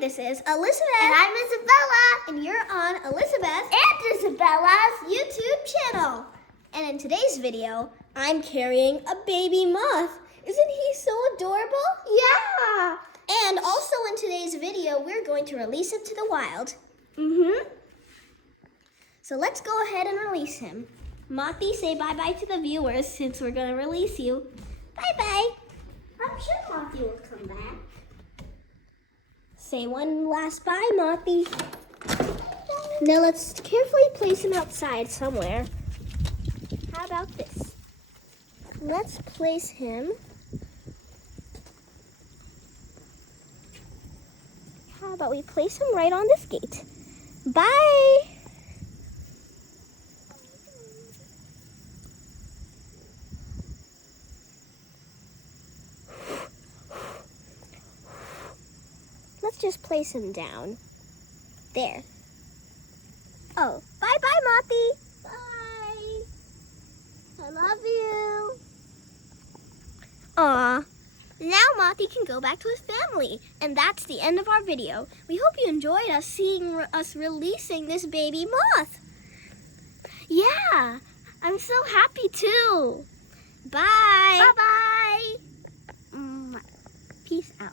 this is Elizabeth. And I'm Isabella. And you're on Elizabeth And Isabella's YouTube channel. And in today's video, I'm carrying a baby moth. Isn't he so adorable? Yeah. And also in today's video, we're going to release it to the wild. So let's go ahead and release him. Mothy, say bye-bye to the viewers since we're going to release you. Bye-bye. I'm sure Mothy will come back. Say one last bye, Mothy. Now let's carefully place him outside somewhere. How about this? Let's place him. How about we place him right on this gate? Bye! Let's just place him down. There. Oh, bye-bye, Mothy. Bye. I love you. Aw. Now Mothy can go back to his family. And that's the end of our video. We hope you enjoyed us seeing us releasing this baby moth. Yeah, I'm so happy too. Bye. Bye-bye. Peace out.